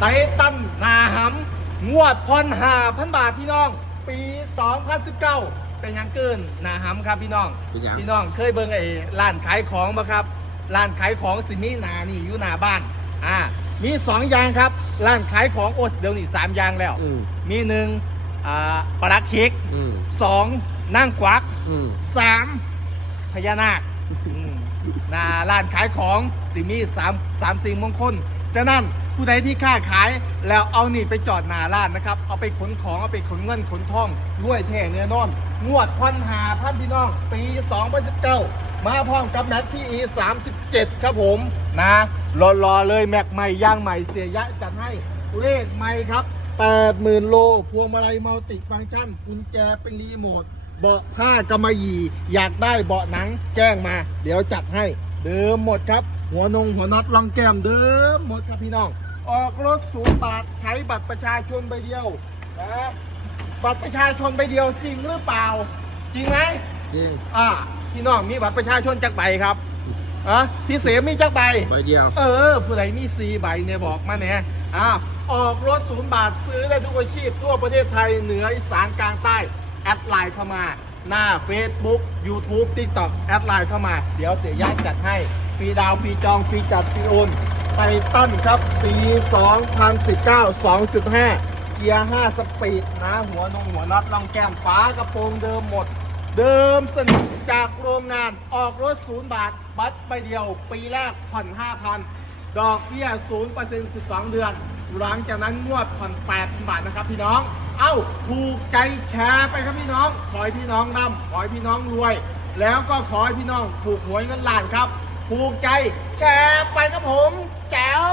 ไตตันนาหำงวดพรหาพันบาทพี่น้อง ปี 2019 เป็นหยังเกินนาหำครับพี่น้อง เป็นหยัง พี่น้องเคยเบิ่งไอ้ร้านขายของปะครับ ร้านขายของสิมีหนานี่อยู่หน้าบ้าน อ่า มีสองอย่างครับ ร้านขายของโอสเดี๋ยวนี้สามอย่างแล้ว อืมมีหนึ่งอ่าปลาร้าเค้กอืมสองนั่งกวัก อืม สามพญานาคอืมหนาร้านขายของสิมีสามสามสิ่งมงคลฉะนั้น ผู้ใดที่ค้าขายแล้วเอานี่ไปจอดหน้าร้านนะครับ เอาไปขนของเอาไปขนเงินขนทองรวยแท้เนื้อนอนงวดพันหาพันพี่น้อง ปี 2019 มาพร้อมกับแม็กที่ E 37ครับผมนะรอรอๆเลยแม็กใหม่ย่างใหม่เสียยะจัดให้เลขใหม่ครับ80,000 โล พวงมาลัยมัลติฟังก์ชันกุญแจเป็นรีโมทเบาะผ้ากำมะหยี่ อยากได้เบาะหนังแจ้งมา เดี๋ยวจัดให้ เดิมหมดครับ หัวนงหัวน็อตลองแก้มเดิมหมดครับพี่น้อง ออกรถศูนย์บาทใช้บัตรประชาชนใบเดียวนะบัตรประชาชนใบเดียวจริงหรือเปล่า จริงไหมจริงอ่าพี่น้องมีบัตรประชาชนจักใบครับอะพี่เสมมีจักใบใบเดียว เออผู้ใดมีสีใบเนี่ยบอกมาเนี่ยอ่าออกรถศูนย์บาทซื้อได้ทุกอาชีพทั่วประเทศไทยเหนืออีสานกลางใต้แอดไลน์เข้ามาหน้า Facebook YouTube TikTok แอดไลน์เข้ามา เดี๋ยวเสียยากจัดให้ ฟรีดาวน์ฟรีจอง ฟรีจัด ฟรีโอน ไททันครับ ปี 2019 2.5 เกียร์ 5 สปีดนะ หัวนงหัวน็อตลองแก้มฝากระโปรงเดิมหมด เดิมสนิทจากโรงงาน ออกรถศูนย์บาท บัตรใบเดียว ปีแรกผ่อน 5,000 ดอกเบี้ย 0% 12 เดือน หลังจากนั้นงวดผ่อน8บาทนะครับพี่น้อง เอ้า ถูกใจแชร์ไปครับพี่น้อง ขอให้พี่น้องร่ำขอให้พี่น้องรวย แล้วก็ขอให้พี่น้องถูกหวยเงินล้านครับ ถูกใจแชร์ไปครับผมแจ๋ว